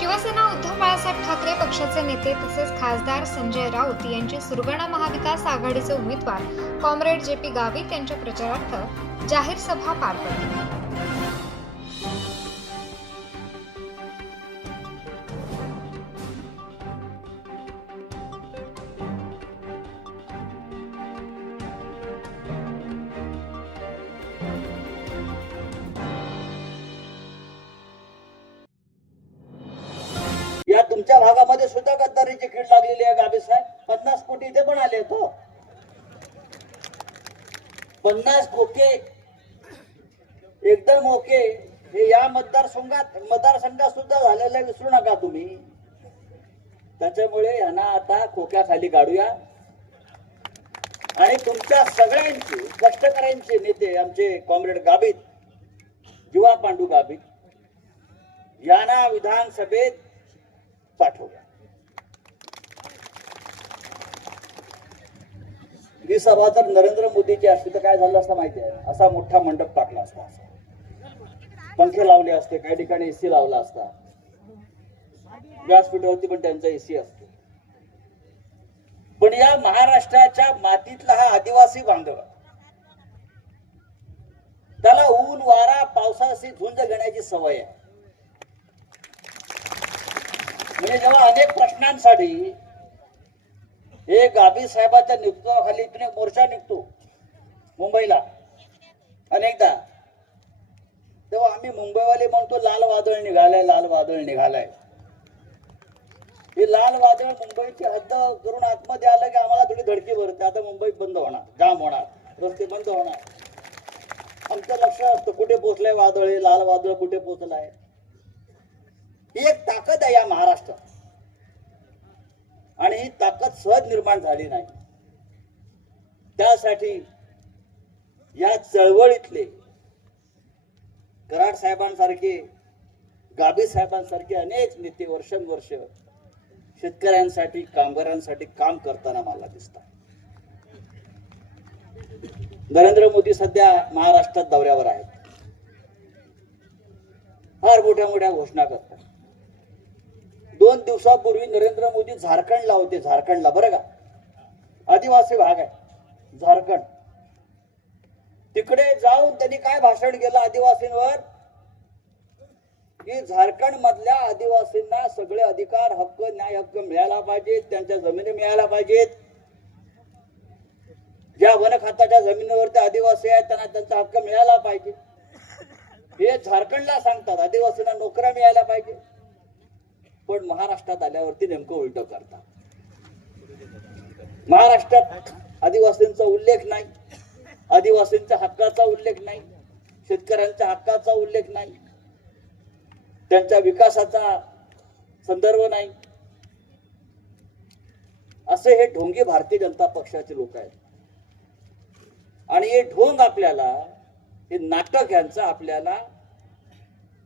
शिवसेना उद्धव बाळासाहेब ठाकरे पक्षाचे नेते तसेच खासदार संजय राऊत यांचे सुरगाणा महाविकास आघाडीचे उमेदवार कॉम्रेड जे.पी. गावित यांच्या प्रचारार्थ जाहीर सभा पार पडली. या तुमच्या भागामध्ये सुद्धा गद्दारीची कीड लागलेली आहे. गाबे साहेब 50 कोटी इथे पण आले तो 50 कोटी एकदम ओके. हे या मतदारसंघात सुद्धा झालेलं विसरू नका तुम्ही. त्याच्यामुळे यांना आता खोक्याखाली काढूया आणि तुमच्या सगळ्यांची कष्टकऱ्यांचे नेते आमचे कॉम्रेड गावित, जीवा पांडू गावित यांना विधानसभेत पाठवूया. ही सभा जर नरेंद्र मोदीची असती तर काय झालं असतं माहिती आहे? असा मोठा मंडप टाकला असता, पंखे लावले असते, काही ठिकाणी एसी लावला असता, व्यासपीठावरती पण त्यांचा एसी असतो. पण या महाराष्ट्राच्या मातीतला हा आदिवासी बांधव, त्याला ऊन वारा पावसाची झुंज घेण्याची सवय आहे. म्हणजे जेव्हा अनेक प्रश्नांसाठी हे गाबी साहेबांच्या नेतृत्वाखाली इथून एक मोर्चा निघतो मुंबईला अनेकदा, तेव्हा आम्ही मुंबईवाले म्हणतो लाल वादळ निघालंय, लाल वादळ निघालंय. हे लाल वादळ मुंबईची हद्द करून आतमध्ये आलं की आम्हाला थोडी धडकी भरते. आता मुंबई बंद होणार, जाम होणार, रस्ते बंद होणार. आमचं लक्ष असतं कुठे पोहोचलंय वादळ, हे लाल वादळ कुठे पोहोचलंय. ही एक ताकद आहे या महाराष्ट्रात आणि ही ताकद सहज निर्माण झाली नाही. त्यासाठी या चळवळीतले कराड साहेबांसारखे, गाबी साहेबांसारखे अनेक नेते वर्षानुवर्ष शेतकऱ्यांसाठी, कामगारांसाठी काम करताना मला दिसतात. नरेंद्र मोदी सध्या महाराष्ट्रात दौऱ्यावर आहेत. फार मोठ्या मोठ्या घोषणा करतात. 2 दिवसापूर्वी नरेंद्र मोदी झारखंडला होते. झारखंडला, बरं का, आदिवासी भाग आहे झारखंड. तिकडे जाऊन त्यांनी काय भाषण केलं आदिवासींवर की झारखंड मधल्या आदिवासींना सगळे अधिकार, हक्क, न्याय हक्क मिळायला पाहिजेत, त्यांच्या जमिनी मिळायला पाहिजेत. ज्या वन खात्याच्या जमिनीवरती आदिवासी आहेत त्यांना त्यांचा हक्क मिळायला पाहिजे. हे झारखंडला सांगतात. आदिवासींना नोकऱ्या मिळायला पाहिजे. पण महाराष्ट्रात आल्यावरती नेमकं उलट करतात. महाराष्ट्रात आदिवासींचा उल्लेख नाही, आदिवासींच्या हक्काचा उल्लेख नाही, शेतकऱ्यांच्या हक्काचा उल्लेख नाही, त्यांच्या विकासाचा संदर्भ नाही. असे हे ढोंगी भारतीय जनता पक्षाचे लोक आहेत. आणि हे ढोंग आपल्याला, हे नाटक यांचं आपल्याला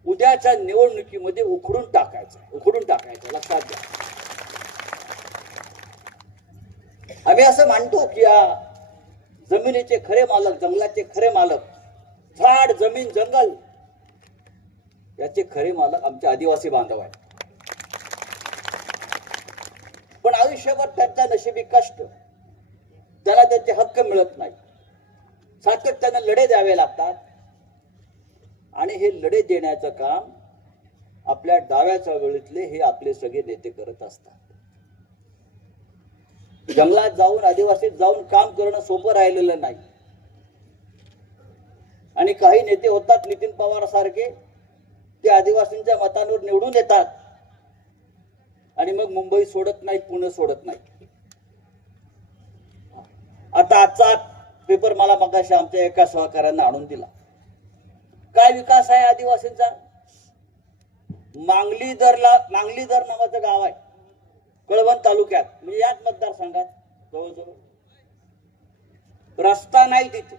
उद्याच्या निवडणुकीमध्ये उखडून टाकायचं, लक्षात घ्या. आम्ही असं मानतो की या जमिनीचे खरे मालक, जंगलाचे खरे मालक, झाड, जमीन, जंगल याचे खरे मालक आमचे आदिवासी बांधव आहेत. पण आयुष्यभर त्यांच्या नशिबी कष्ट, त्याला त्यांचे हक्क मिळत नाही. सातत्याने लढे द्यावे लागतात आणि हे लढे देण्याचं काम आपल्या डाव्या चळवळीतले हे आपले सगळे नेते करत असतात. जंगलात जाऊन, आदिवासीत जाऊन काम करणं सोपं राहिलेलं नाही. आणि काही नेते होतात नितीन पवार सारखे, ते आदिवासींच्या मतांवर निवडून येतात आणि मग मुंबई सोडत नाहीत, पुणे सोडत नाहीत. आता आजचा पेपर मला मगाशी आमच्या एका सहकाऱ्यांना आणून दिला. काय विकास आहे आदिवासींचा? मांगलीदर नावाचं गाव आहे कळवण तालुक्यात, म्हणजे याच मतदारसंघात जवळजवळ. रस्ता नाही तिथे,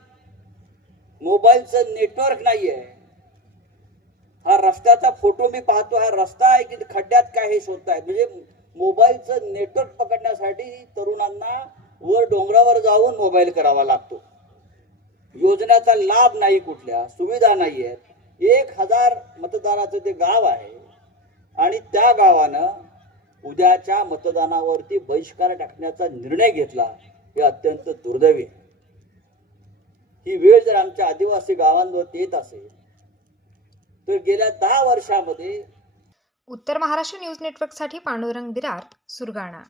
मोबाईलचं नेटवर्क नाहीये. हा रस्त्याचा फोटो मी पाहतो, हा रस्ता आहे की खड्ड्यात काय हे शोधतायत. म्हणजे मोबाईलचं नेटवर्क पकडण्यासाठी तरुणांना वर डोंगरावर जाऊन मोबाईल करावा लागतो. योजनेचा लाभ नाही, कुठल्या सुविधा नाही आहेत. 1000 मतदाराचं ते गाव आहे. आणि त्या गावानं उद्याच्या मतदानावरती बहिष्कार टाकण्याचा निर्णय घेतला, हे अत्यंत दुर्दैवी आहे. ही वेळ जर आमच्या आदिवासी गावांवरती येत असेल तर गेल्या 10 वर्षामध्ये उत्तर महाराष्ट्र न्यूज नेटवर्कसाठी पांडुरंग बिरार, सुरगाणा.